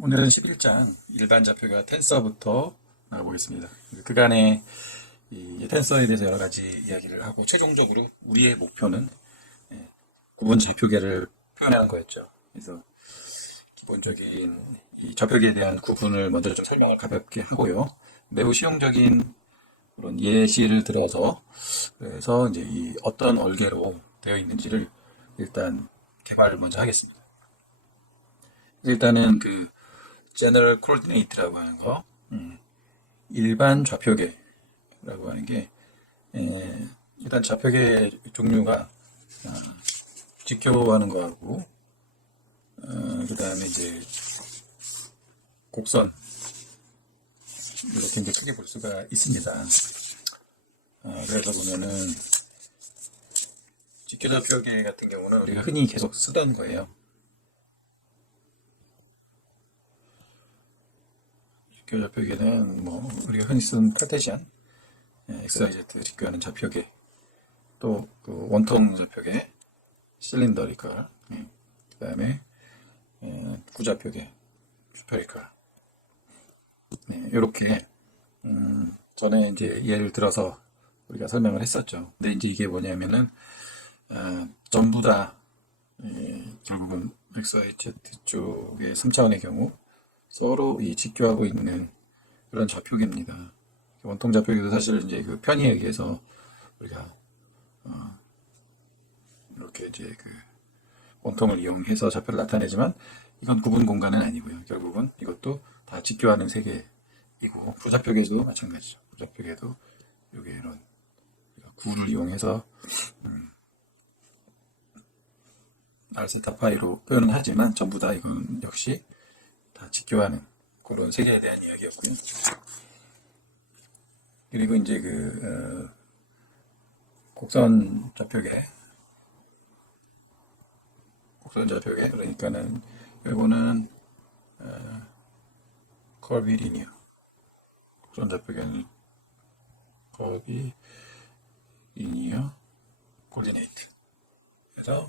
오늘은 11장 일반 좌표가 텐서부터 나가보겠습니다. 그간의 이 텐서에 대해서 여러 가지 이야기를 하고 최종적으로 우리의 목표는 구분 좌표계를 표현하는 거였죠. 그래서 기본적인 이 좌표계에 대한 구분을 먼저 좀 설명을 가볍게 하고요. 매우 실용적인 그런 예시를 들어서 그래서 이제 이 어떤 얼개로 되어 있는지를 일단 개발을 먼저 하겠습니다. 일단은 그 General Coordinate라고 하는 거, 일반 좌표계라고 하는 게 일단 좌표계 종류가 직교하는 거하고 그 다음에 이제 곡선 이렇게 이제 크게 볼 수가 있습니다. 그래서 보면은 직교 좌표계 같은 경우는 우리가 흔히 계속 쓰던 거예요. 직교 좌표계는 뭐 우리가 흔히 쓰는 카테시안, XYZ 직교하는 좌표계, 또 그 원통 좌표계, 실린더리컬, 그 다음에 구좌표계, 스페리컬. 이렇게 전에 이제 예를 들어서 우리가 설명을 했었죠. 근데 이제 이게 뭐냐면은 전부 다 결국은 XYZ 쪽의 3차원의 경우 서로 이 직교하고 있는 그런 좌표계입니다. 원통 좌표계도 사실 이제 그 편의에 의해서 우리가 이렇게 이제 그 원통을 이용해서 좌표를 나타내지만 이건 구분 공간은 아니고요. 결국은 이것도 다 직교하는 세계이고 부좌표계도 마찬가지죠. 부좌표계도 여기 이런 구를 이용해서 알세타 파이로 표현은 하지만 전부 다 이건 역시 다 직교하는 그런 세계에 대한 이야기였고요. 그리고 이제 그 곡선 좌표계 그러니까는 이거는 커비리니어 곡선 좌표계는 커비리니어 코디네이트 그래서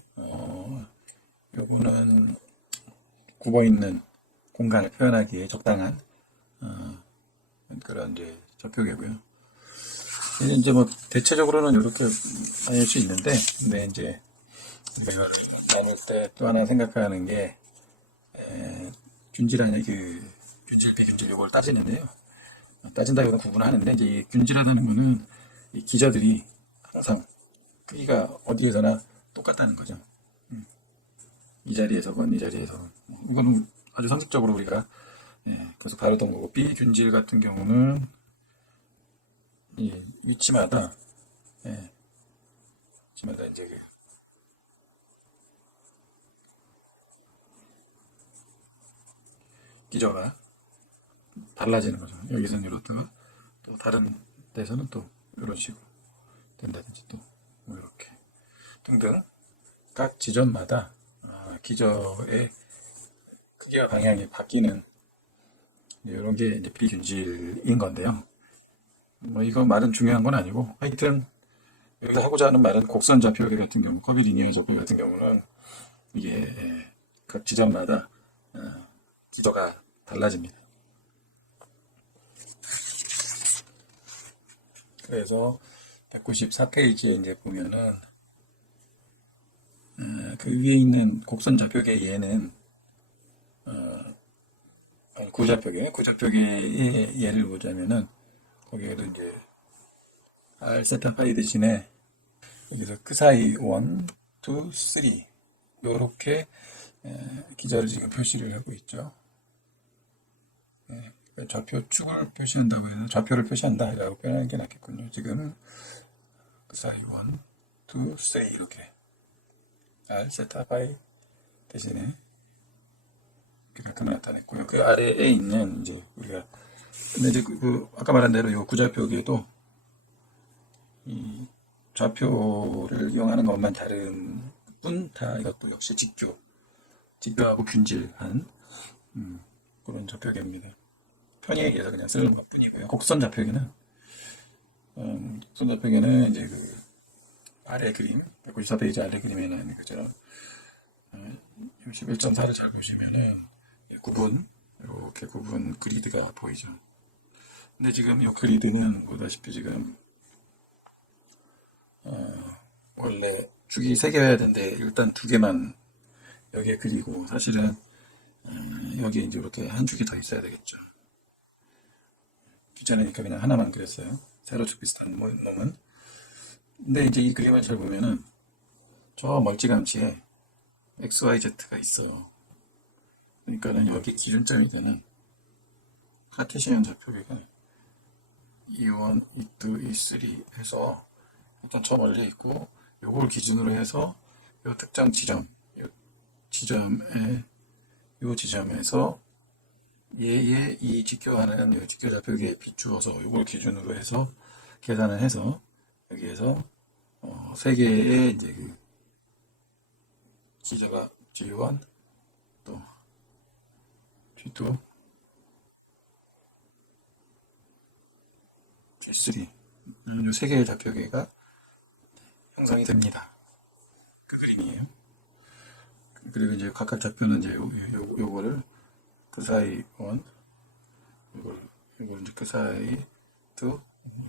요거는 굽어 있는 공간을 표현하기에 적당한 그런 이제 좌표계고요. 이제 뭐 대체적으로는 이렇게 나눌 수 있는데, 근데 이제 우리가 이걸 나눌 때 또 하나 생각하는 게 균질 그 균질 비균질 요걸 따지는데요. 따진다기보다 구분하는데 이제 이 균질하다는 거는 이 기저들이 항상 크기가 어디에서나 똑같다는 거죠. 이 자리에서건 이 자리에서건 이거는 아주 상식적으로 우리가 그래서 바르던 거고 비균질 같은 경우는 이 위치마다 위치마다 이제 그 기저가 달라지는 거죠. 여기서는 이렇다가 또 다른 데서는 또 이런 식으로 된다든지 또뭐 이렇게 등등 각 지점마다 기저의 크기와 방향이 바뀌는 이런 게 이제 비균질인 건데요. 뭐 이거 말은 중요한 건 아니고 하여튼 여기서 하고자 하는 말은 곡선 좌표계 같은 경우, 커비리니어 좌표 같은 경우는 이게 각 지점마다 기저가 달라집니다. 그래서 194페이지에 이제 보면은 그 위에 있는 곡선 좌표계 얘는 구좌표계의 예를 보자면은 거기에도 이제 R 세타 파이 대신에 여기서 그 사이 1, 2, 3 요렇게 기저를 지금 표시를 하고 있죠. 좌표 축을 표시한다고 해서 좌표를 표시한다 라고 표현하는 게 낫겠군요. 지금 그 사이 1, 2, 3 이렇게 R 세타 파이 대신에 이렇게 나타냈고요. 그 아래에 있는 이제 우리가 근데 이제 아까 말한 대로 이 구좌표계도 이 좌표를 이용하는 것만 다른 뿐 다 이것도 역시 직교하고 균질한 그런 좌표계입니다. 편의에 의해서 그냥 쓰는 것 뿐이고요. 곡선 좌표계는 이제 그 아래 그림 194페이지 아래 그림에는 그죠 11.4를 잘 보시면은 구분 이렇게 구분 그리드가 보이죠. 근데 지금 이 그리드는 보다시피 지금 원래 축이 3개여야 되는데 일단 2개만 여기에 그리고 사실은 여기에 이제 이렇게 한 축이 더 있어야 되겠죠. 귀찮으니까 그냥 하나만 그렸어요. 세로축 비슷한 놈은. 근데 이제 이 그림을 잘 보면은 저 멀찌감치에 XYZ가 있어. 그러니까는 여기 기준점이 되는 카테시안 좌표계가 E1, E2, E3 해서 일단 저 멀리 있고 요걸 기준으로 해서 요 특정 지점, 요 지점에 요 지점에서 얘의 이 직교하는 요 직교 좌표계에 비추어서 요걸 기준으로 해서 계산을 해서 여기에서 3개의 이제 그 기저가 G1 또 G2 G3 요 3개의 좌표계가 형성이 됩니다. 그 그림이에요. 그리고 이제 각각 좌표는 이제 요거를 그 사이 원, 요걸 이제 그 사이 투,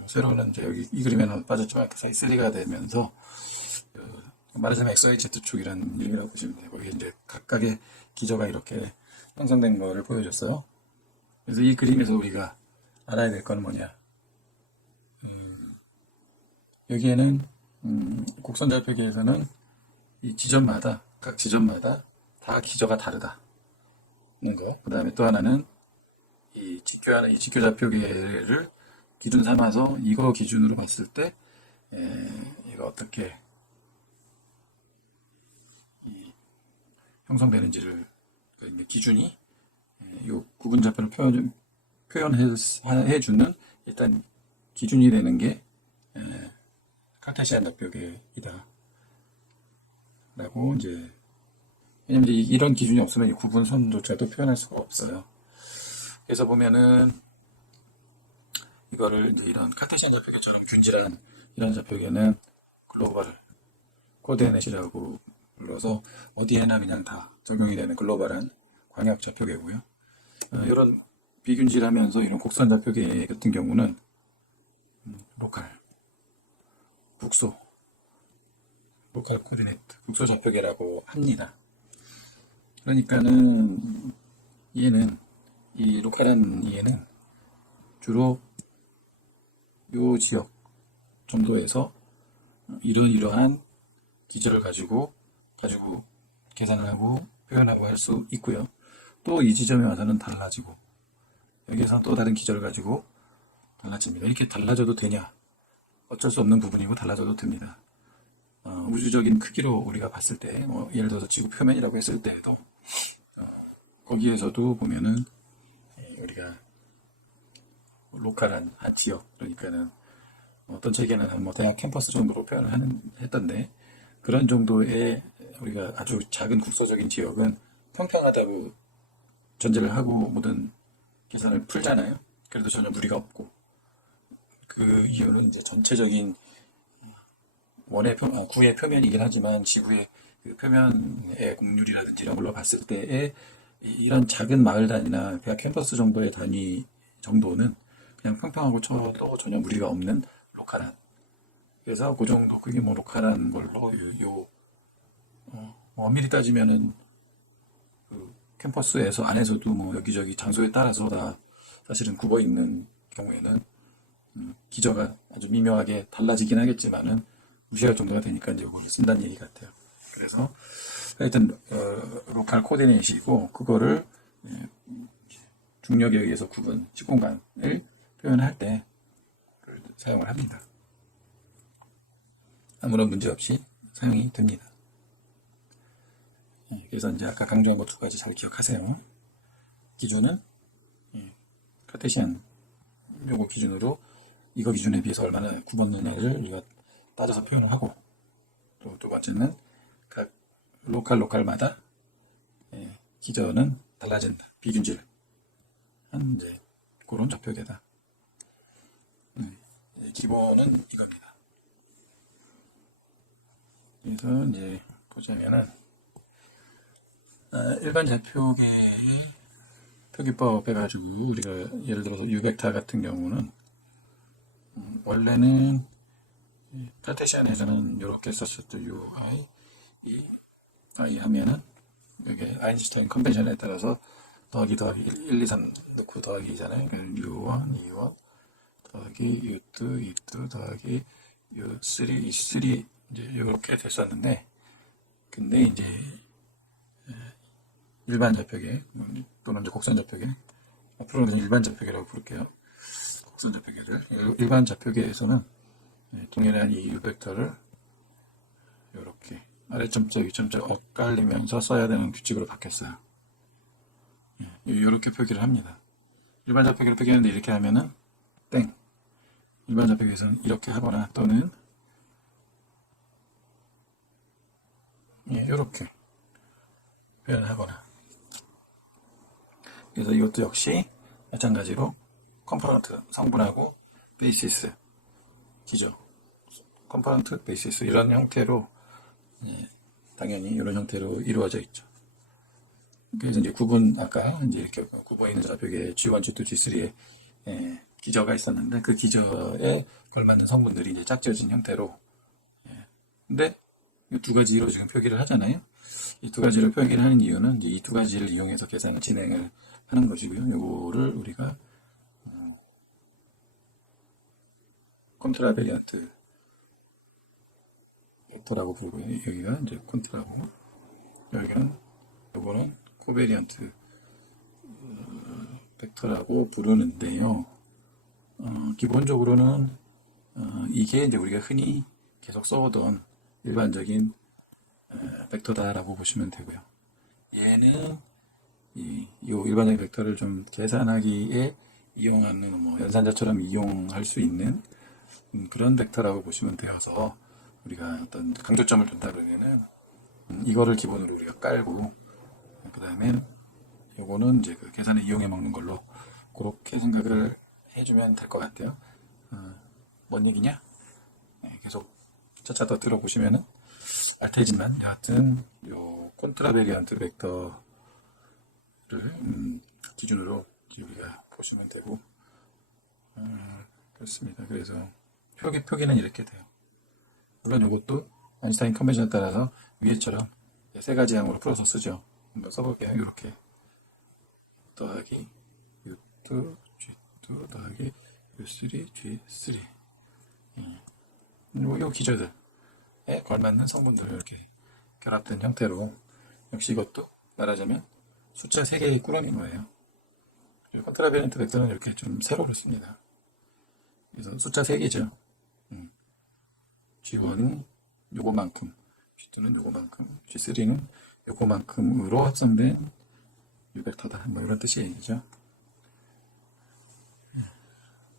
세로는 이제 여기 이 그림에는 빠졌지만 그 사이 3가 되면서 말하자면 XYZ축이라는 얘기라고 보시면 돼요. 거기에 이제 각각의 기저가 이렇게 형성된 거를 보여줬어요. 그래서 이 그림에서 우리가 알아야 될 건 뭐냐? 여기에는 곡선좌표계에서는 이 지점마다 각 지점마다 다 기저가 다르다는 거. 그 다음에 또 하나는 이 직교하는 이 직교좌표계를 기준 삼아서 이거 기준으로 봤을 때 이거 어떻게 형성되는지를 그 기준이 이 구분좌표를 표현해 주는 일단 기준이 되는 게 카테시안 좌표계이다. 라고 이제 왜냐면 이제 이런 기준이 없으면 이 구분선조차도 표현할 수가 없어요. 그래서 보면은 이거를 이제 이런 카테시안 좌표계처럼 균질한 이런 좌표계는 글로벌 코디네이트라고 불러서 어디에나 그냥 다 적용이 되는 글로벌한 광역 좌표계고요. 이런 비균질하면서 이런 곡선 좌표계 같은 경우는 로컬, 국소, 로컬 코디네이트, 국소 좌표계라고 합니다. 그러니까는 얘는 이 로컬한 얘는 주로 요 지역 정도에서 이러이러한 기저를 가지고 계산을 하고 표현하고 할 수 있고요. 또 이 지점에 와서는 달라지고 여기서 또 다른 기저를 가지고 달라집니다. 이렇게 달라져도 되냐? 어쩔 수 없는 부분이고 달라져도 됩니다. 우주적인 크기로 우리가 봤을 때, 예를 들어서 지구 표면이라고 했을 때에도 거기에서도 보면은 우리가 로컬한 한 지역, 그러니까는 어떤 책에는 뭐 대학 캠퍼스 정도로 표현을 했던데 그런 정도의 우리가 아주 작은 국소적인 지역은 평평하다고 전제를 하고 모든 계산을 풀잖아요. 그래도 전혀 무리가 없고 그 이유는 이제 전체적인 구의 표면이긴 하지만 지구의 그 표면의 곡률이라든지 이런 걸로 봤을 때에 이런 작은 마을 단위나 대학 캠퍼스 정도의 단위 정도는 그냥 평평하고 쳐도 전혀 무리가 없는 로컬한. 그래서 그 정도 그게 뭐 로컬한 걸로 엄밀히 따지면은 그 캠퍼스에서 안에서도 뭐 여기저기 장소에 따라서 다 사실은 굽어 있는 경우에는 기저가 아주 미묘하게 달라지긴 하겠지만은 무시할 정도가 되니까 이제 이걸 쓴다는 얘기 같아요. 그래서 하여튼 로컬 코디네이트이고 그거를 중력에 의해서 구분 시공간을 표현할 때 사용을 합니다. 아무런 문제 없이 사용이 됩니다. 그래서 이제 아까 강조한 거 2가지 잘 기억하세요. 기준은 카테시안 요거 기준으로 이거 기준에 비해서 얼마나 굽었느냐를 우리가 따져서 표현을 하고 또 2번째는 각 로컬마다 기저는 달라진다. 비균질한 이제 그런 좌표계다. 기본은 이겁니다. 그래서 이제 보자면은 일반 좌표계의 표기법 해가지고 우리가 예를 들어서 유벡터 같은 경우는 원래는 카테시안에서는 이렇게 썼었죠. UI, 이 I 하면은 여기 아인슈타인 컨벤션에 따라서 더하기 1, 2, 3 넣고 더하기잖아요. U1, E1 더하기 U2, E2 더하기 U3, E3 이제 이렇게 됐었는데, 근데 이제 일반 좌표계 또는 이제 곡선 좌표계, 앞으로는 그냥 일반 좌표계라고 부를게요. 곡선 좌표계를 일반 좌표계에서는 동일한 이 U 벡터를 이렇게 아래점적, 위점적 엇갈리면서 써야 되는 규칙으로 바뀌었어요. 이렇게 표기를 합니다. 일반 좌표계로 표기하는데 이렇게 하면은 땡. 일반 좌표계에서는 이렇게 하거나 또는 이렇게 표현하거나. 그래서 이것도 역시 마찬가지로 컴포넌트 성분하고 베이시스 기저, 컴포넌트 베이시스 이런 형태로 당연히 이런 형태로 이루어져 있죠. 그래서 이제 구분, 아까 이제 이렇게 구분 있는 좌표계 G1, G2, G3에 기저가 있었는데 그 기저에 걸맞는 성분들이 이제 짝지어진 형태로. 근데 이 두 가지로 지금 표기를 하잖아요. 이 두 가지를 표기를 하는 이유는 이 두 가지를 이용해서 계산을 진행을 하는 것이고요. 이거를 우리가 콘트라베리안트 벡터라고 부르고요. 여기가 이제 콘트라고, 여기는 요거는 코베리안트 벡터라고 부르는데요. 기본적으로는 이게 이제 우리가 흔히 계속 써오던 일반적인 벡터다라고 보시면 되고요. 얘는 이 일반적인 벡터를 좀 계산하기에 이용하는 연산자처럼 이용할 수 있는 그런 벡터라고 보시면 되어서 우리가 어떤 강조점을 둔다 그러면은 이거를 기본으로 우리가 깔고 그 다음에 요거는 이제 그 계산에 이용해 먹는 걸로 그렇게 생각을 해주면 될 것 같아요. 뭔 얘기냐? 계속 차차 더 들어보시면은 알 테지만 여하튼 요 콘트라베리안트 벡터를 기준으로 우리가 보시면 되고 그렇습니다. 그래서 표기는 이렇게 돼요. 물론 이것도 아인슈타인 컨벤션에 따라서 위에처럼 세 가지 항으로 풀어서 쓰죠. 한번 써볼게요. 이렇게 더하기 U2, G2 더하기 U3, G3 요 기저들에 걸맞는 성분들을 이렇게 결합된 형태로, 역시 이것도 말하자면 숫자 3개의 꾸러미인 거예요. 그리고 컨트라베리안트 벡터는 이렇게 좀 세로로 씁니다. 그래서 숫자 3개죠. G1은 요거만큼, G2는 요거만큼, G3는 요거만큼으로 합성된 유벡터다. 뭐 이런 뜻이죠.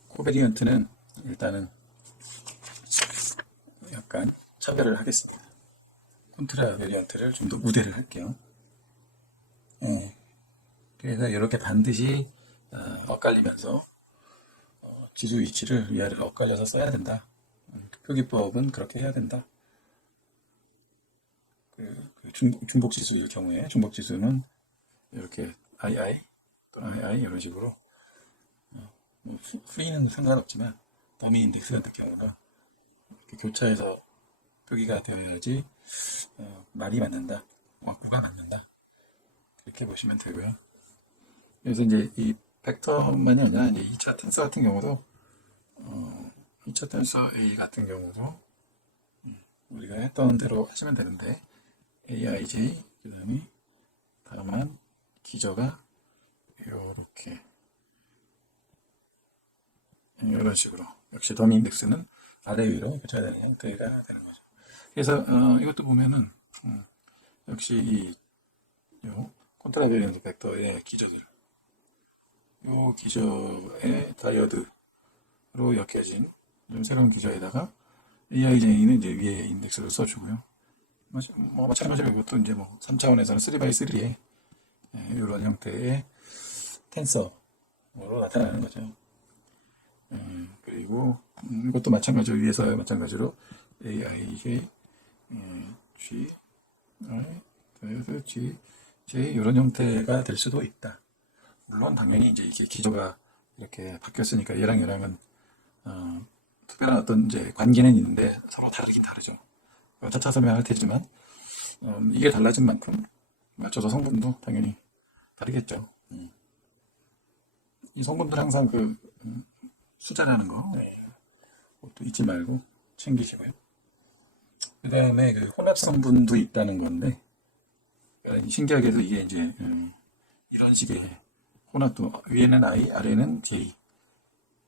코베리언트는 일단은 약간 차별을 하겠습니다. 콘트라베리언트를 좀 더 우대를 할게요. 그래서 이렇게 반드시 엇갈리면서 지수 위치를 위아래로 엇갈려서 써야 된다. 표기법은 그렇게 해야 된다. 중복지수일 경우에 중복지수는 이렇게 II 또는 II 이런 식으로 프리는 상관없지만 더미 인덱스 같은 경우는 교차해서 표기가 되어야지 말이 맞는다, 구가 맞는다, 그렇게 보시면 되고요. 그래서 이제 이 벡터만이 아니라 이제 2차 텐서 같은 경우도 2차 텐서 A 같은 경우도 우리가 했던 대로 하시면 되는데 aij 그 다음에 다만 기저가 이렇게 이런 식으로, 역시 더미 인덱스는 아래 위로 교차되는 형태가 되는 거죠. 그래서 이것도 보면은 역시 이 콘트라베리언트 벡터의 기저들, 요 기저의 다이어드로 엮여진 좀 새로운 기저에다가 aij는 이제 위에 인덱스를 써주고요. 마찬가지로 이것도 이제 3차원에서는 3x3의 이런 형태의 텐서로 나타나는 거죠. 그리고 이것도 마찬가지로 위에서 마찬가지로 aij, g, i, g, j 이런 형태가 될 수도 있다. 물론 당연히 이제 이게 기저가 이렇게 바뀌었으니까 얘랑은 특별한 어떤 이제 관계는 있는데 서로 다르긴 다르죠. 차차 설명할 테지만 이게 달라진 만큼 맞춰서 성분도 당연히 다르겠죠. 이 성분들 항상 숫자라는 거 또 잊지 말고 챙기시고요. 그 다음에 혼합 성분도 있다는 건데 신기하게도 이게 이제 이런 식의 혼합도 위에는 I, 아래는 J.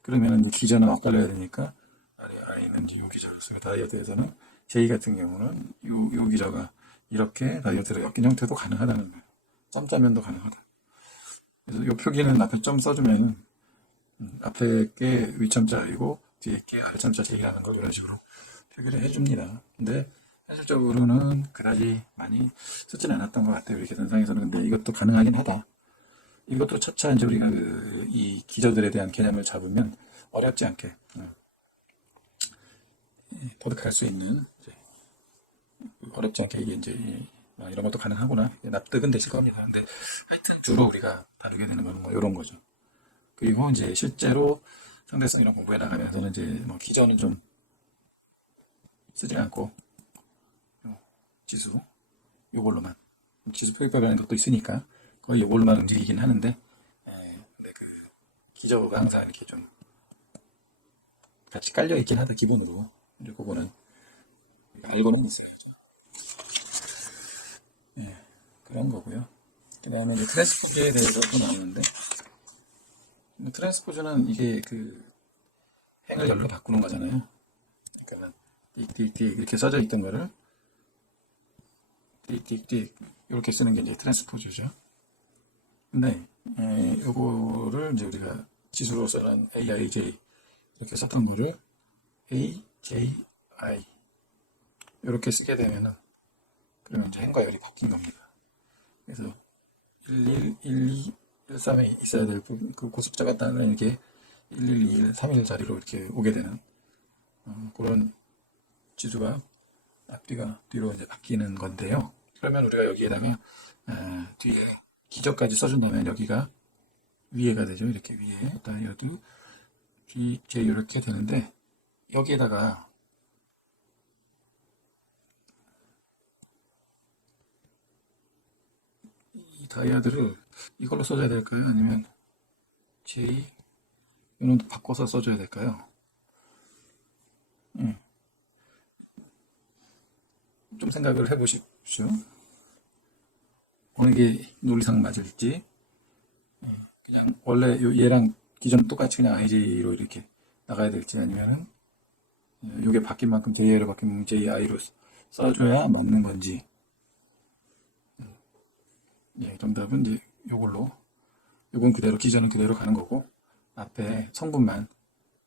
그러면은 기저는 엇갈려야 되니까 아래는 이제 요 기저를 쓰고 다이어트에서는 J 같은 경우는 요 기저가 이렇게 다이어트를 엮인 형태도 가능하다는 거예요. 점자면도 가능하다. 그래서 요 표기는 앞에 점 써주면 앞에 게 위점자이고 뒤에 게 아래점자 J라는 걸 이런 식으로 표기를 해줍니다. 근데 현실적으로는 그다지 많이 쓰지는 않았던 것 같아요. 우리 계산상에서는. 근데 이것도 가능하긴 하다. 이것도 차차 이제 우리가 이 기저들에 대한 개념을 잡으면 어렵지 않게 터득할 수 있는 어렵지 않게 이게 이제 이런 것도 가능하구나 납득은 되실 겁니다. 근데 하여튼 주로 우리가 다루게 되는 건 뭐 이런 거죠. 그리고 이제 실제로 상대성 이런 공부해 나가면서는 이제 뭐 기저는 좀 쓰지 않고 지수 요걸로만 지수 표기법이라는 것도 있으니까 거의 요걸로만 움직이긴 하는데 근데 기저가 항상 이렇게 좀 같이 깔려 있긴 하다 기본으로. 이제 그거는 알고는 있어야죠. 그런 거고요. 그 다음에 이제 트랜스포즈에 대해서도 나오는데 트랜스포즈는 이게 행을 열로 바꾸는 거잖아요. 그러니까 띡띡띡 이렇게 써져 있던 거를 띡띡띡 이렇게 쓰는 게 이제 트랜스포즈죠. 근데 요거를 이제 우리가 지수로서는 AIJ 이렇게 썼던 거를 AJI 이렇게 쓰게 되면은 그러면 이제 행과 열이 바뀐 겁니다. 그래서 11, 12, 13에 있어야 될 그 고습자가 따는 이렇게 11, 21, 3일 자리로 이렇게 오게 되는 그런 지수가 앞뒤가 뒤로 이제 바뀌는 건데요. 그러면 우리가 여기에다가 뒤에 기저까지 써준다면 여기가 위에가 되죠. 이렇게 위에 다이어트 DJ 이렇게 되는데 여기에다가 이 다이아드를 이걸로 써줘야 될까요? 아니면 J 이런 바꿔서 써줘야 될까요? 좀 생각을 해보십시오. 어느 게 논리상 맞을지. 그냥 원래 얘랑 기존 똑같이 그냥 IJ로 이렇게 나가야 될지 아니면은 이게 바뀐 만큼 JI로 바뀐 JI로 써줘야 맞는 건지. 정답은 이제 요걸로. 요건 그대로 기저는 그대로 가는 거고 앞에 성분만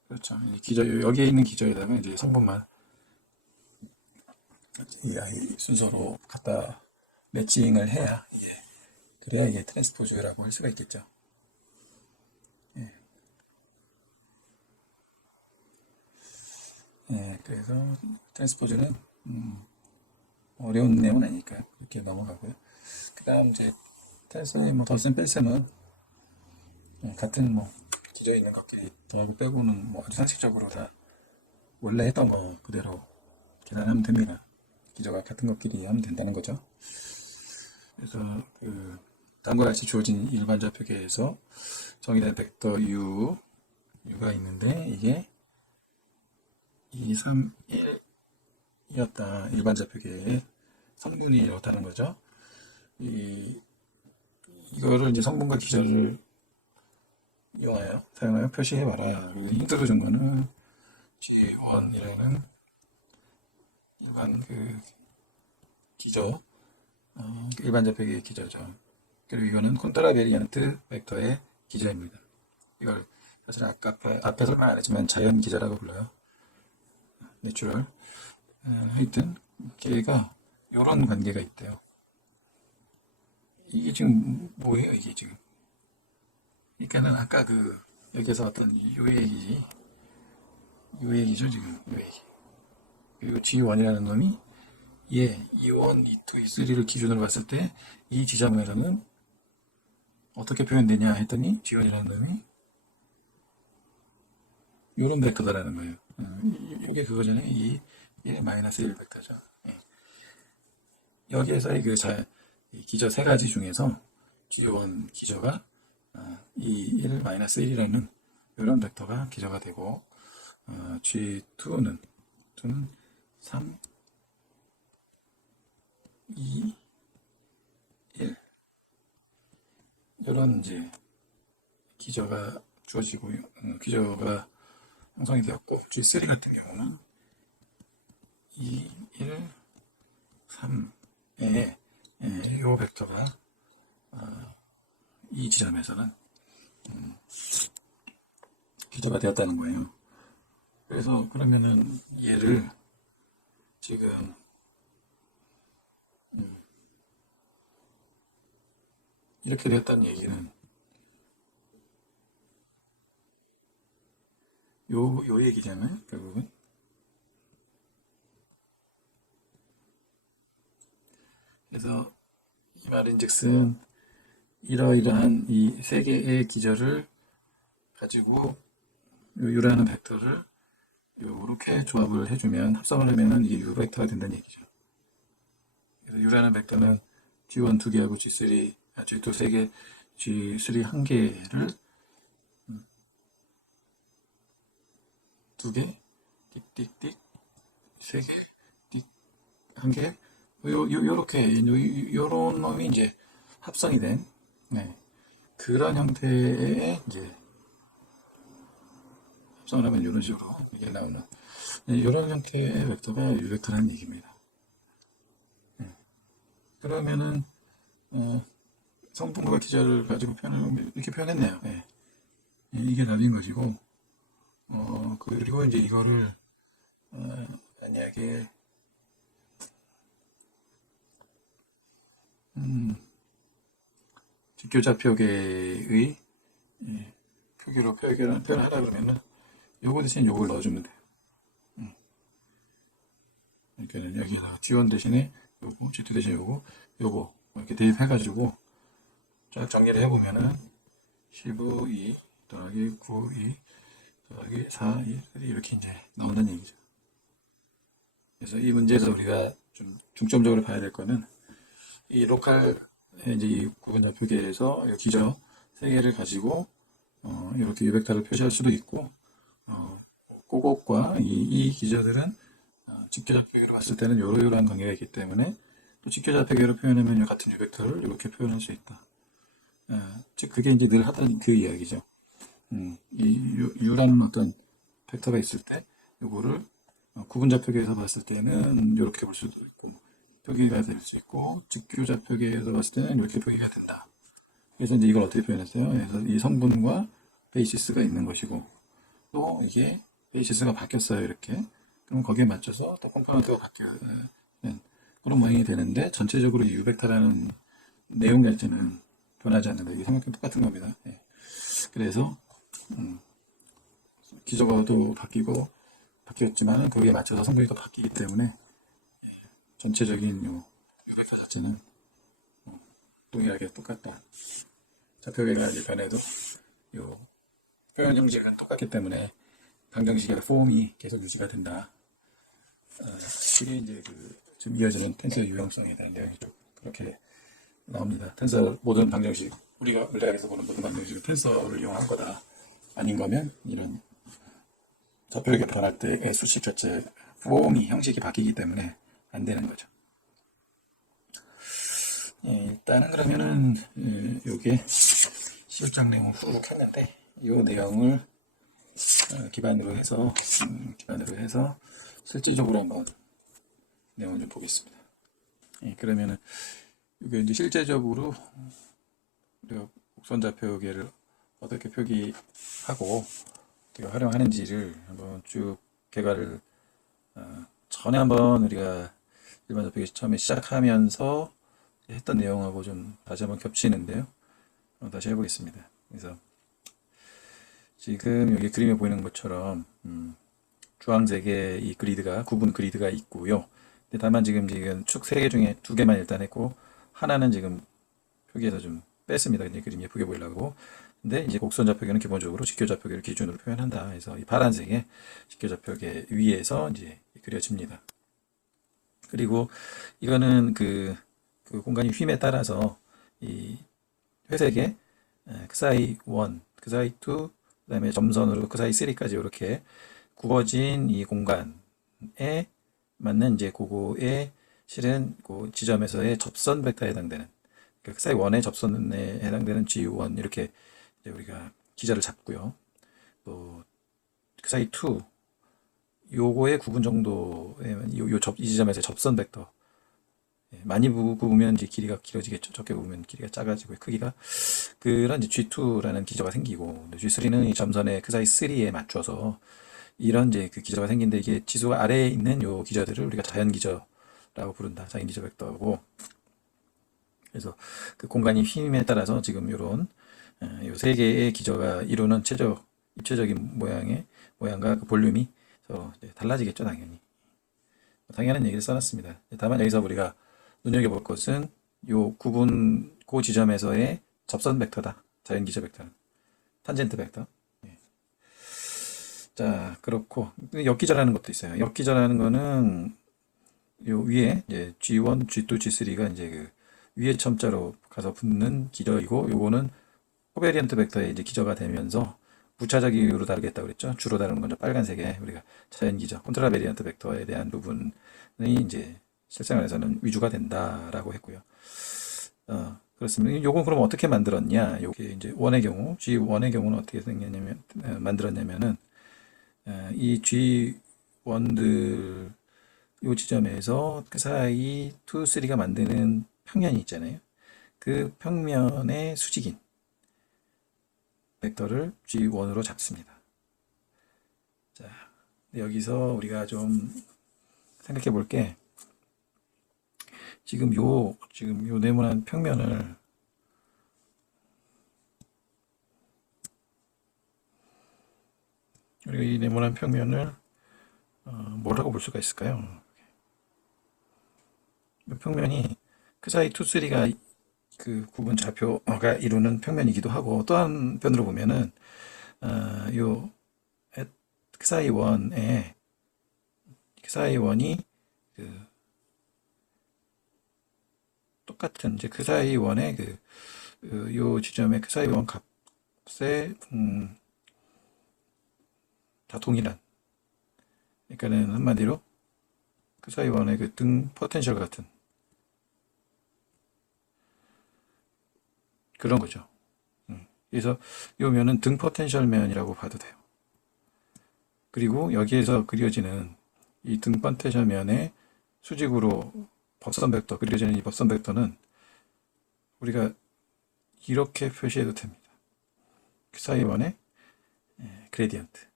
그렇죠. 기저 여기에 있는 기저에다가 이제 성분만 이 아이 순서로 갖다 매칭을 해야 그래야 이게 트랜스포즈라고 할 수가 있겠죠. 그래서 트랜스포즈는 어려운 내용은 아니니까요. 이렇게 넘어가고요. 그 다음 이제 뭐 덧셈 뺄셈은 같은 기저에 있는 것끼리 더하고 빼고는 아주 상식적으로 다 원래 했던 거 그대로 계산하면 됩니다. 기저가 같은 것끼리 하면 된다는 거죠. 그래서 다음과 같이 주어진 일반 좌표계에서 정의된 벡터 U가 있는데 이게 2, 3, 1이었다. 일반 좌표계의 성분이었다는 거죠. 이거를 이제 성분과 기저를 사용하여 표시해봐라. 힌트로 준 거는 G1이라는 일반 기저, 일반 좌표계의 기저죠. 그리고 이거는 콘트라베리안트 벡터의 기저입니다. 이걸 사실 아까 앞에 설명 안 했지만 자연 기저라고 불러요. 내추럴. 하여튼 걔가 이런 관계가 있대요. 이게 지금 뭐예요? 이게 지금? 그러니까는 아까 여기서 어떤 유액이죠 지금 유액. 그리고 G1이라는 놈이 E1, E2, E3를 기준으로 봤을 때 이 지점에서는 어떻게 표현되냐 했더니 지원이라는 놈이 이런 벡터다라는 거예요. 이게 그거잖아요. 이 1-1 벡터죠. 예. 여기에서의 이 기저 세 가지 중에서 기원 기저가 이 1-1이라는 이런 벡터가 기저가 되고 G2는 3, 2, 1 이런 이제 기저가 주어지고 기저가 형성이 되었고 G3 같은 경우는 2, 1, 3에 이 벡터가 이 지점에서는 기저가 되었다는 거예요. 그래서 그러면은 얘를 지금 이렇게 됐다는 얘기는 요 얘기잖아요, 결국은. 그래서 이 말인즉슨 이러이러한 이 세 개의 기저를 가지고 U라는 벡터를 이렇게 조합을 해주면 합성을 하면은 이게 U 벡터가 된다는 얘기죠. 그래서 U라는 벡터는 G1 두 개하고 G2 세 개, G3 한 개를 두 개, 띡띡띡, 세 개, 띡, 한 개, 요렇게, 요런 놈이 이제 합성이 된, 네. 그런 형태의 이제 합성을 하면 이런 식으로 이게 나오는, 네, 이런 형태의 벡터가 유벡터라는 얘기입니다. 네. 그러면은, 성분과 기저를 가지고 이렇게 표현했네요. 네. 이게 답인 것이고, 그리고 이제 이거를, 만약에, 직교좌표계의 표기로 표현하라 그러면은, 요거 대신 요걸 넣어주면 돼요. 그러니까 여기에다가 T1 대신에 요거, G2 대신에 요거 이렇게 대입해가지고 쫙 정리를 해보면은 15, 2 더하기 9, 2 더하기 4, 1 이렇게 이제 나온다는 얘기죠. 그래서 이 문제에서 우리가 좀 중점적으로 봐야 될 거는 이 로컬 이제 이 구분좌표계에서 기저 세 개를 가지고 이렇게 유벡터를 표시할 수도 있고 그것과 이 기저들은 직교좌표계로 봤을 때는 요러요러한 관계가 있기 때문에 또 직교좌표계로 표현하면 같은 유벡터를 이렇게 표현할 수 있다. 즉 그게 이제 늘 하던 그 이야기죠. 이 U라는 어떤 벡터가 있을 때 요거를 구분좌표계에서 봤을 때는 이렇게 볼 수도 있고 표기가 될 수 있고 직교좌표계에서 봤을 때는 이렇게 표기가 된다. 그래서 이제 이걸 어떻게 표현했어요? 그래서 이 성분과 베이시스가 있는 것이고 또 이게 베이시스가 바뀌었어요. 이렇게 그럼 거기에 맞춰서 또 컴포넌트가 바뀌는 그런 모양이 되는데 전체적으로 이 유벡터라는 내용 자체는 변하지 않는다. 이게 생각과 똑같은 겁니다. 예. 그래서 기저도 바뀌었지만 거기에 맞춰서 성분이 또 바뀌기 때문에 전체적인 유벡터 자체는 동일하게 똑같다. 좌표계가 이제 변해도 요 표현 형식은 똑같기 때문에 방정식의 폼이 계속 유지가 된다. 이게 이제 지금 이어지는 텐서 유형성에 대한 내용이 좀 그렇게 나옵니다. 텐서 모든 방정식 우리가 물리학에서 보는 모든 방정식은 텐서를 이용한 거다. 아닌 거면 이런 좌표계 변할 때의 수식 자체 폼이 형식이 바뀌기 때문에 안 되는 거죠. 일단은 그러면은 요게 시험장 내용을 후루룩 했는데 이 내용을 기반으로 해서 실질적으로 한번 내용을 좀 보겠습니다. 그러면은 이게 이제 실제적으로 우리가 곡선좌표계를 어떻게 표기하고 어떻게 활용하는지를 한번 쭉 개괄을 전에 한번 우리가 일반 좌표계 처음에 시작하면서 했던 내용하고 좀 다시 한번 겹치는데요. 다시 해보겠습니다. 그래서 지금 여기 그림에 보이는 것처럼 주황색의 이 그리드가 구분 그리드가 있고요. 근데 다만 지금 축 3개 중에 2개만 일단 했고 하나는 지금 표기에서 좀 뺐습니다. 이제 그림 예쁘게 보이려고. 근데 이제 곡선 좌표계는 기본적으로 직교 좌표계를 기준으로 표현한다. 그래서 이 파란색의 직교 좌표계 위에서 이제 그려집니다. 그리고 이거는 그 공간이 휨에 따라서 이 회색의 그 사이 1, 그 사이 2, 그다음에 점선으로 그 사이 3까지 이렇게 굽어진 이 공간에 맞는 이제 그거에 실은 그 지점에서의 접선 벡터에 해당되는 그 사이 1의 접선에 해당되는 G1 이렇게 이제 우리가 기저를 잡고요. 또 그 사이 2 요거의 구분 정도의 이 지점에서 접선 벡터 많이 굽으면 이제 길이가 길어지겠죠. 적게 굽으면 길이가 작아지고 크기가 그런 이제 G2라는 기저가 생기고 G3는 이 점선의 그 사이 3에 맞춰서 이런 이제 그 기저가 생긴데 이게 지수가 아래에 있는 요 기저들을 우리가 자연 기저라고 부른다. 자연 기저 벡터고 그래서 그 공간이 휨에 따라서 지금 요런 요 세 개의 기저가 이루는 입체적인 모양과 그 볼륨이 달라지겠죠, 당연히. 당연한 얘기를 써놨습니다. 다만 여기서 우리가 눈여겨볼 것은 요 구분 그 지점에서의 접선 벡터다. 자연 기저 벡터는 탄젠트 벡터. 예. 자, 그렇고 역기저라는 것도 있어요. 역기저라는 거는 요 위에 이제 G1, G2, G3가 이제 그 위에 첨자로 가서 붙는 기저이고 요거는 코베리언트 벡터의 이제 기저가 되면서 부차적 이유로 다르겠다 그랬죠. 주로 다른 건 빨간색의 우리가 자연 기저, 콘트라베리언트 벡터에 대한 부분이 이제 실생활에서는 위주가 된다라고 했고요. 그렇습니다. 요건 그럼 어떻게 만들었냐? 요게 이제 원의 경우, G1의 경우는 어떻게 생겼냐면 만들었냐면은 이 G1들 요 지점에서 그 사이 2, 3가 만드는 평면이 있잖아요. 그 평면의 수직인 벡터를 G1으로 잡습니다. 자, 여기서 우리가 좀 생각해 볼 게 지금 요 네모난 평면을 우리가 이 네모난 평면을 뭐라고 볼 수가 있을까요? 이 평면이 그 사이 2, 3가 그 구분 좌표가 이루는 평면이기도 하고 또 한편으로 보면은 요 그 사이 원에 그 사이 원이 그 똑같은 이제 그 사이 원의 요 지점의 그 사이 원 값에 다 동일한 그러니까는 한마디로 그 사이 원의 그 등 포텐셜 같은 그런 거죠. 그래서 요 면은 등 포텐셜 면이라고 봐도 돼요. 그리고 여기에서 그려지는 이 등 포텐셜 면의 수직으로 법선 벡터 그려지는 이 법선 벡터는 우리가 이렇게 표시해도 됩니다. 그 사이 원의 그레디언트.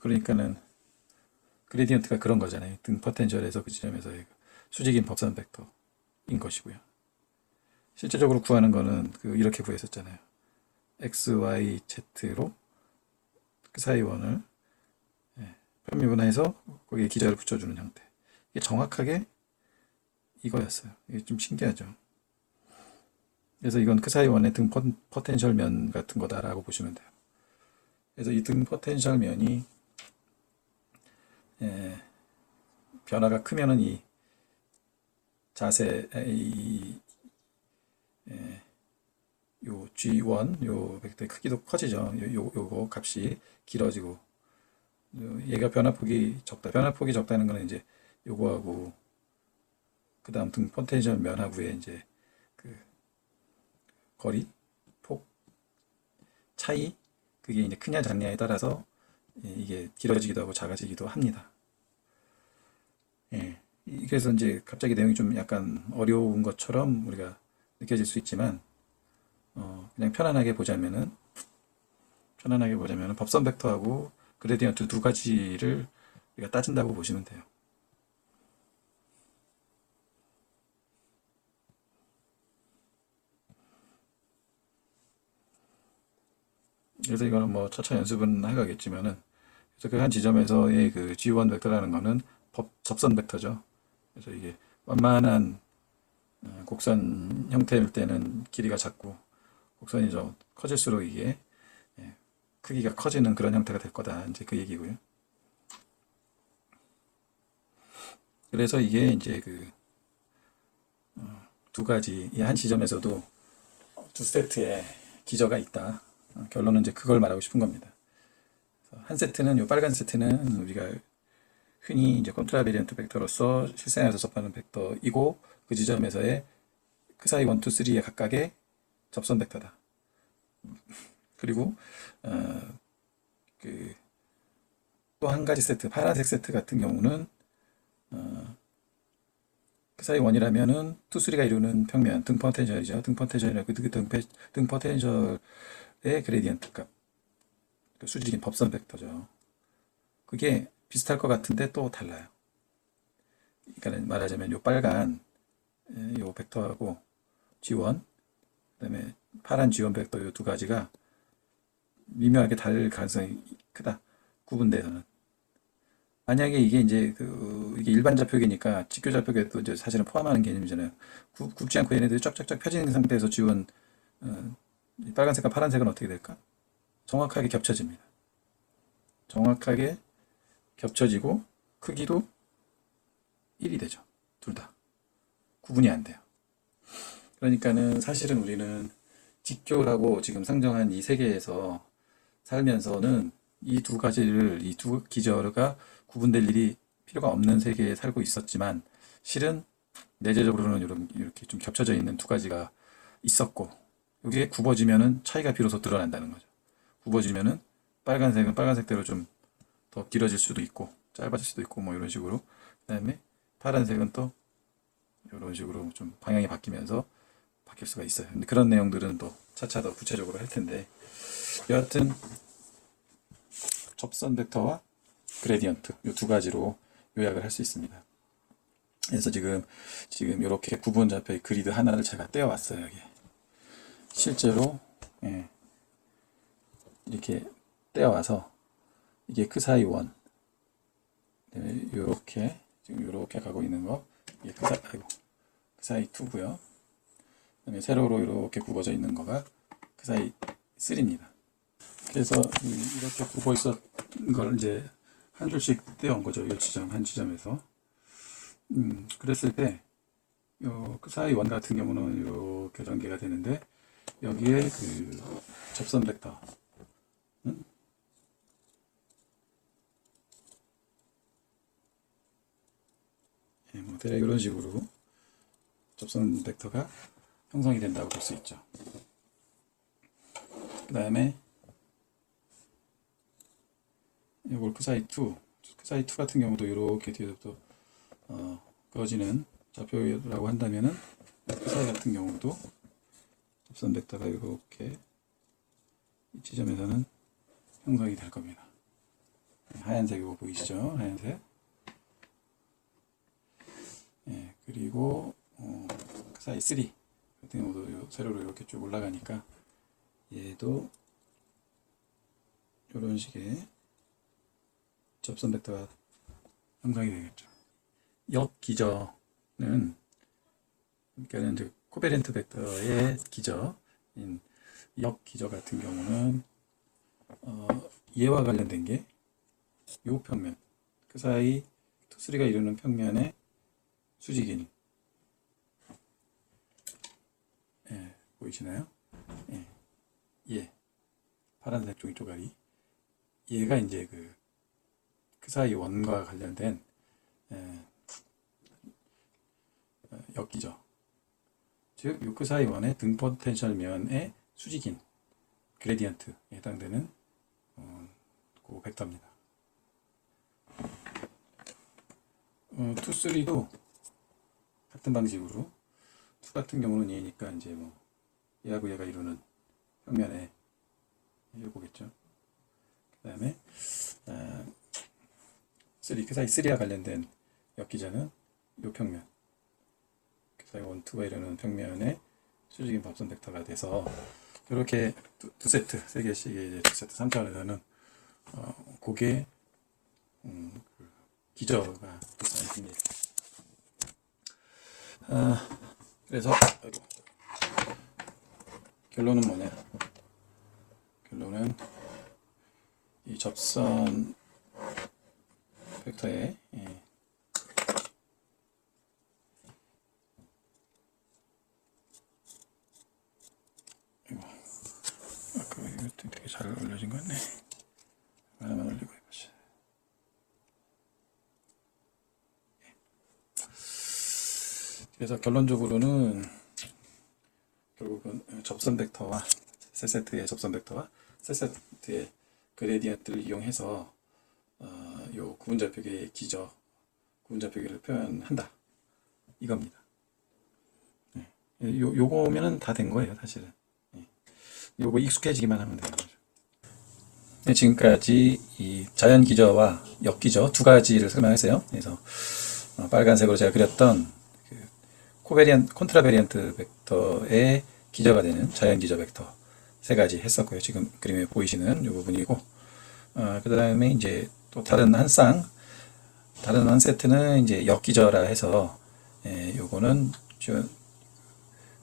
그러니까는 그레디언트가 그런 거잖아요. 등 포텐셜에서 그 지점에서의 수직인 법선 벡터인 것이고요. 실제적으로 구하는 거는 이렇게 구했었잖아요. x, y, z로 그 사이 원을 편미분해해서 거기에 기저를 붙여주는 형태. 이게 정확하게 이거였어요. 이게 좀 신기하죠. 그래서 이건 그 사이 원의 등 포텐셜 면 같은 거다라고 보시면 돼요. 그래서 이 등 포텐셜 면이 변화가 크면은 이 자세 요 G1 요 벡터의 크기도 커지죠. 요거 값이 길어지고 얘가 변화폭이 적다. 변화폭이 적다는 거는 이제 요거하고 그 다음 등 포텐셜 면하고의 이제 그 거리 폭 차이 그게 이제 크냐 작냐에 따라서 이게 길어지기도 하고 작아지기도 합니다. 예. 그래서 이제 갑자기 내용이 좀 약간 어려운 것처럼 우리가 느껴질 수 있지만 그냥 편안하게 보자면은 법선 벡터하고 그레디언트 두 가지를 우리가 따진다고 보시면 돼요. 그래서 이거는 뭐 차차 연습은 하겠지만은 그래서 그 한 지점에서의 그 G1 벡터라는 거는 접선 벡터죠. 그래서 이게 완만한 곡선 형태일 때는 길이가 작고 곡선이 좀 커질수록 이게 크기가 커지는 그런 형태가 될 거다. 이제 그 얘기고요. 그래서 이게 이제 그 두 가지 이 한 지점에서도 두 세트의 기저가 있다. 결론은 이제 그걸 말하고 싶은 겁니다. 한 세트는 요 빨간 세트는 우리가 흔히 이제 컨트라베리언트 벡터로서 실생활에서 접하는 벡터이고 그 지점에서의 그 사이 1, 2, 3의 각각의 접선 벡터다. 그리고 그 또 한 가지 세트 파란색 세트 같은 경우는 그 사이 1이라면은 2, 3가 이루는 평면 등 포텐셜이죠. 등 포텐셜이라고 등 포텐셜의 그레디언트 값 그 수직인 법선 벡터죠. 그게 비슷할 것 같은데 또 달라요. 그러니까 말하자면 요 빨간 요 벡터하고 G1 그다음에 파란 G1 벡터 요 두 가지가 미묘하게 다를 가능성이 크다. 구분돼서는. 만약에 이게 이제 이게 일반 좌표계니까 직교 좌표계도 이제 사실은 포함하는 개념이잖아요. 굽지 않고 얘네들이 쫙쫙쫙 펴진 상태에서 G1 빨간색과 파란색은 어떻게 될까? 정확하게 겹쳐집니다. 정확하게 겹쳐지고 크기도 1이 되죠. 둘 다. 구분이 안 돼요. 그러니까는 사실은 우리는 직교라고 지금 상정한 이 세계에서 살면서는 이 두 가지를, 이 두 기저가 구분될 일이 필요가 없는 세계에 살고 있었지만 실은 내재적으로는 이렇게 좀 겹쳐져 있는 두 가지가 있었고 이게 굽어지면은 차이가 비로소 드러난다는 거죠. 굽어지면은 빨간색은 빨간색대로 좀 더 길어질 수도 있고 짧아질 수도 있고 뭐 이런 식으로 그다음에 파란색은 또 이런 식으로 좀 방향이 바뀌면서 바뀔 수가 있어요. 근데 그런 내용들은 또 차차 더 구체적으로 할 텐데 여하튼 접선 벡터와 그레디언트 이 두 가지로 요약을 할 수 있습니다. 그래서 지금 이렇게 구분 좌표의 그리드 하나를 제가 떼어왔어요. 여기 실제로 이렇게 떼어와서 이게 그 사이 원 이렇게 지금 이렇게 가고 있는 거 이게 그 사이 2고요. 그다음에 세로로 이렇게 굽어져 있는 거가 그 사이 3입니다. 그래서 이렇게 굽어 있었던 걸 이제 한 줄씩 떼어온 거죠. 이 지점 한 지점에서 그랬을 때 그 사이 원 같은 경우는 이렇게 전개가 되는데 여기에 그 접선 벡터 뭐 대략 이런 식으로 접선 벡터가 형성이 된다고 볼 수 있죠. 그 다음에 이걸 크사이 2 같은 경우도 이렇게 뒤에서부터 그어지는 좌표라고 한다면은 크사이 같은 경우도 접선 벡터가 이렇게 이 지점에서는 형성이 될 겁니다. 하얀색 이거 보이시죠? 하얀색. 그리고 크사이 3 같은 경우도 세로로 이렇게 쭉 올라가니까 얘도 이런 식의 접선 벡터가 형성이 되겠죠. 역 기저는 그러니까 이제 코베렌트 벡터의 기저인 역 기저 같은 경우는 얘와 관련된 게 요 평면 그 사이 투3가 이루는 평면의 수직인 보이시나요? 얘 파란색 종이 쪼가리 얘가 이제 그 사이 원과 관련된 역기죠. 즉, 그 사이 원의 등 포텐셜 면의 수직인 그레디언트에 해당되는 그 벡터입니다. 2, 3도 같은 방식으로 2 같은 경우는 얘니까 이제 뭐 얘하고 얘가 이루는 평면의 요거겠죠. 그 다음에 3, 그 사이 3와 관련된 역기자는 요 평면 그 사이 1, 2가 이루는 평면의 수직인 법선 벡터가 돼서 이렇게 두 세트, 세 개씩의 두 세트 3차원에서는 그게 기저가 있습니다. 그래서 아이고, 결론은 뭐냐? 결론은 이 접선 벡터의 아까 이것도 되게 잘 올려진 거 같네. 하나만 올리고 해보자. 그래서 결론적으로는 결국은 접선 벡터와 셋세트의 접선 벡터와 셋세트의 그레디언트를 이용해서 요 구분좌표계의 구분좌표계를 표현한다 이겁니다. 요거면은 다 된 거예요, 사실은. 요거 익숙해지기만 하면 되는 거죠. 네, 지금까지 이 자연기저와 역기저 두 가지를 설명했어요. 그래서 빨간색으로 제가 그렸던 그 콘트라베리언트 벡터의 기저가 되는 자연기저 벡터 세 가지 했었고요. 지금 그림에 보이시는 이 부분이고, 그 다음에 이제 또 다른 한 세트는 이제 역기저라 해서, 요거는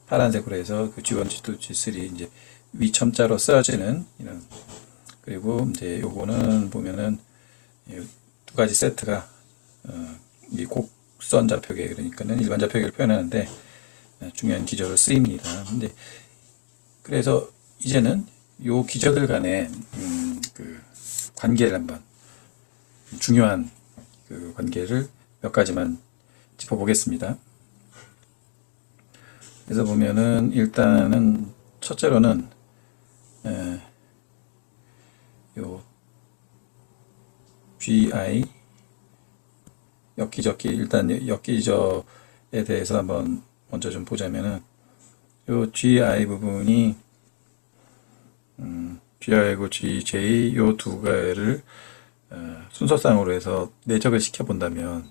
파란색으로 해서 그 G1, G2, G3 이제 위첨자로 쓰여지는 이런, 그리고 이제 요거는 보면은 두 가지 세트가 이 곡선 좌표계, 그러니까는 일반 좌표계를 표현하는데 중요한 기저로 쓰입니다. 근데 그래서 이제는 요 기저들 간의 그 관계를 한번, 중요한 그 관계를 몇 가지만 짚어보겠습니다. 그래서 보면은 일단은 첫째로는 요 GI 역기저끼, 일단 역기저에 대해서 한번 먼저 좀 보자면은 요 GI 부분이 GI하고 GJ 요 두 개를 순서상으로 해서 내적을 시켜 본다면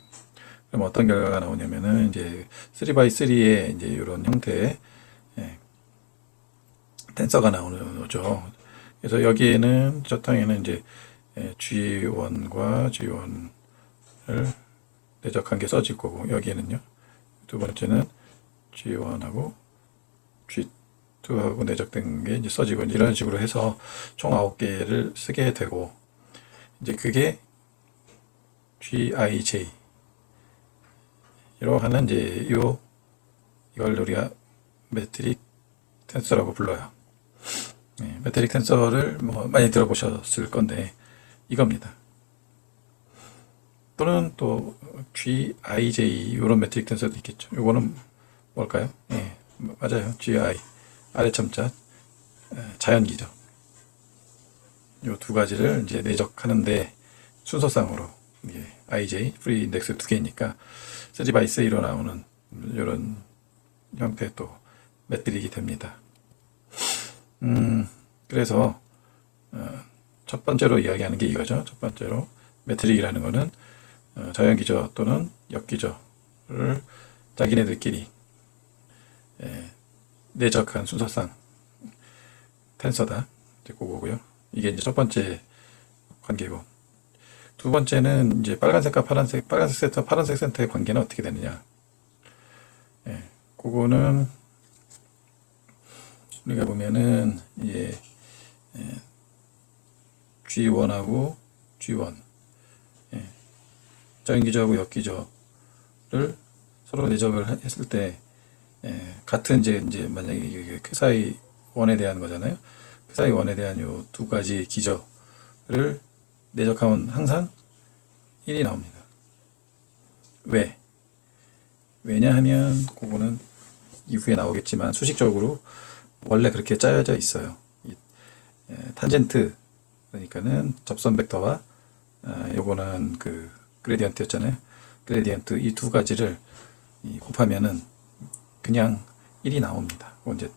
그럼 어떤 결과가 나오냐면은 이제 3x3의 이제 이런 형태의 댄서가 나오는 거죠. 그래서 여기에는 저 땅에는 이제 G1과 G1을 내적한 게 써질 거고, 여기에는요 두 번째는 G1하고 G2하고 내적된 게 이제 써지고, 이런 식으로 해서 총 9개를 쓰게 되고, 이제 그게 GIJ 이라고 하는 이제 이걸 우리가 매트릭 텐서라고 불러요. 매트릭 텐서를 뭐 많이 들어보셨을 건데 이겁니다. 또는 또 GIJ 이런 매트릭 텐서도 있겠죠. 이거는 뭘까요? 맞아요. GI 아래첨자 자연기죠. 이 두 가지를 이제 내적하는데 순서상으로 IJ 프리 인덱스 두 개니까 3x3로 나오는 이런 형태의 또 매트릭이 됩니다. 그래서 첫 번째로 이야기하는 게 이거죠. 첫 번째로 매트릭이라는 거는 자연기저 또는 역기저를 자기네들끼리 내적한 순서상 텐서다. 이제 그거고요. 이게 이제 첫 번째 관계고, 두 번째는 이제 빨간색과 빨간색 센터, 파란색 센터의 관계는 어떻게 되느냐. 그거는 우리가 보면은 이제 G1하고 G1, 자연기저하고 역기저를 서로 내적을 했을 때 같은 이제 만약에 이게 쾌사의 원에 대한 거잖아요. 쾌사의 원에 대한 요 두 가지 기저를 내적하면 항상 1이 나옵니다. 왜냐하면 그거는 이후에 나오겠지만 수식적으로 원래 그렇게 짜여져 있어요. 탄젠트, 그러니까는 접선 벡터와 요거는 그 그레디언트였잖아요. 그레디언트 이 두 가지를 곱하면은 그냥 1이 나옵니다. 그거 이제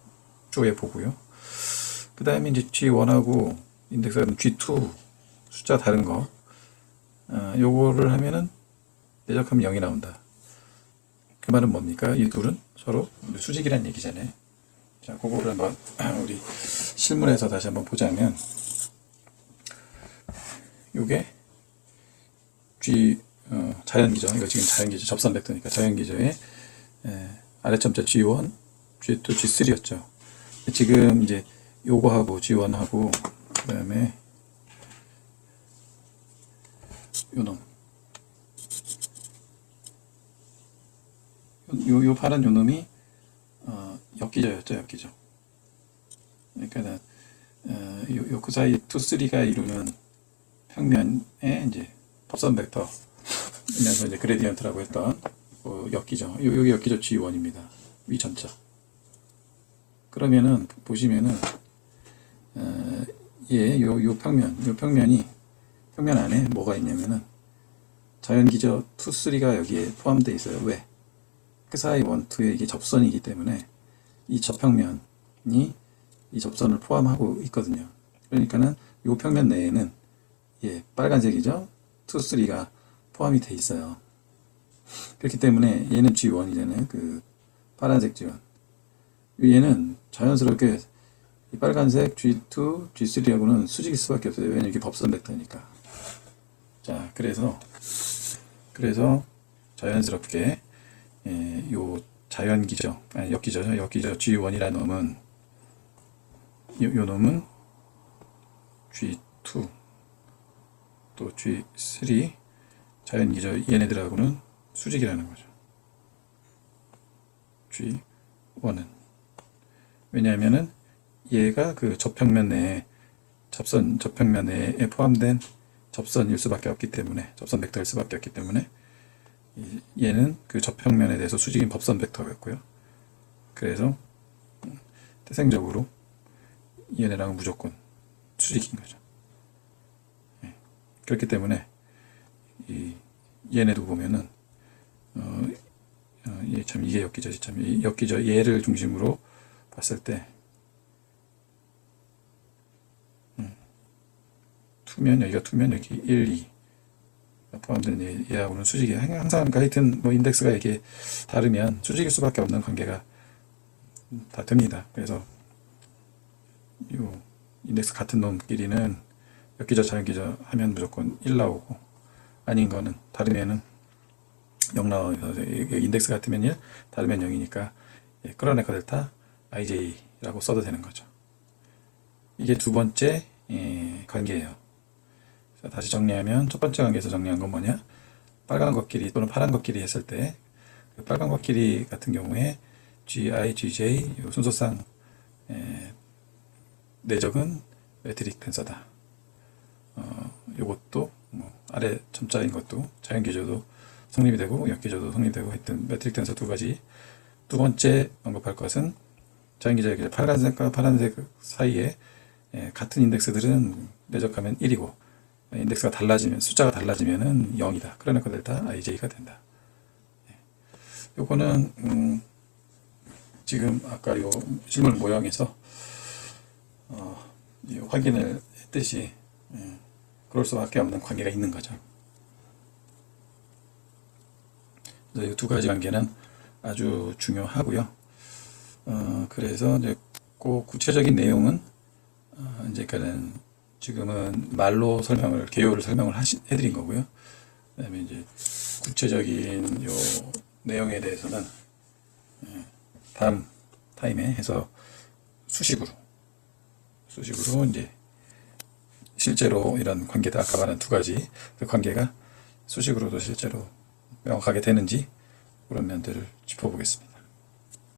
쪼에 보고요. 그 다음에 이제 G1하고 인덱스가 G2 숫자 다른 거, 요거를 하면은 내적하면 0이 나온다. 그 말은 뭡니까? 이 둘은 서로 수직이란 얘기잖아요. 자, 그거를 한번 우리 실물에서 다시 한번 보자면, 요게 자연기저, 이거 지금 자연기저 접선 벡터니까 자연기저의 아래점자 G1, G2, G3였죠. 지금 이제 요거하고 G1하고 그 다음에 요놈 요 파란 요놈이 엮기저였죠. 엮기저. 그러니까 요 그 사이 2, 3가 이루는 평면에 이제 법선 벡터 그래서 이제 그레디언트라고 했던 엮기저. 여기 엮기저 G1입니다. 위 전자. 그러면은 보시면은 요 평면이 평면 안에 뭐가 있냐면은 자연기저 2, 3가 여기에 포함되어 있어요. 왜? 그 사이 1, 2에 이게 접선이기 때문에 이 저평면이 이 접선을 포함하고 있거든요. 그러니까는 요 평면 내에는 빨간색이죠. 2, 3가 포함이 돼 있어요. 그렇기 때문에 얘는 G1이잖아요. 그 파란색 G1. 얘는 자연스럽게 이 빨간색 G2, G3하고는 수직일 수밖에 없어요. 왜냐면 이게 법선 벡터니까. 자, 그래서 자연스럽게 요 자연기저, 아니 역기저죠. 역기저 G1이라는 놈은 요 놈은 G2 또 G3 자연기저 얘네들하고는 수직이라는 거죠. G1은 왜냐하면은 얘가 그 저평면 내에 저평면 내에 포함된 접선일 수밖에 없기 때문에 접선 벡터일 수밖에 없기 때문에 얘는 그 저평면에 대해서 수직인 법선 벡터였고요. 그래서 태생적으로 얘네랑은 무조건 수직인 거죠. 그렇기 때문에 얘네도 보면은 이게 역기저지 참 이 역기저 얘를 중심으로 봤을 때 투면 여기가 투면 여기 1, 2 포함된 얘하고는 수직이 항상 하여튼 뭐 인덱스가 이게 다르면 수직일 수밖에 없는 관계가 다 됩니다. 그래서 요 인덱스 같은 놈끼리는 역기저 자연기저 하면 무조건 1 나오고 아닌 거는 다르면은 0 나와서 인덱스 같으면 1 다르면 0이니까 끌어내커 델타 IJ라고 써도 되는 거죠. 이게 두 번째 관계예요. 다시 정리하면 첫 번째 관계에서 정리한 건 뭐냐? 빨간 것끼리 또는 파란 것끼리 했을 때 그 빨간 것끼리 같은 경우에 GI, GJ 순서상 내적은 매트릭 텐서다. 요것도 뭐 아래 점자인 것도 자연기저도 성립이 되고 역기저도 성립되고 하여튼 매트릭 텐서 두 가지. 두 번째 언급할 것은 자연기저 빨간색과 파란색 사이에 같은 인덱스들은 내적하면 1이고 인덱스가 달라지면 숫자가 달라지면은 0이다. 그러니까 델타 IJ가 된다. 요거는 지금 아까 요 실물 모형에서 확인을 했듯이 그럴 수밖에 없는 관계가 있는 거죠. 그래서 이 두 가지 관계는 아주 중요하고요. 그래서 이제 그 구체적인 내용은 이제까지는 지금은 말로 개요를 설명을 해드린 거고요. 그다음에 이제 구체적인 요 내용에 대해서는 다음 타임에 해서 수식으로 이제 실제로 이런 관계다 아까 말한 두 가지 그 관계가 수식으로도 실제로 명확하게 되는지 그런 면들을 짚어보겠습니다.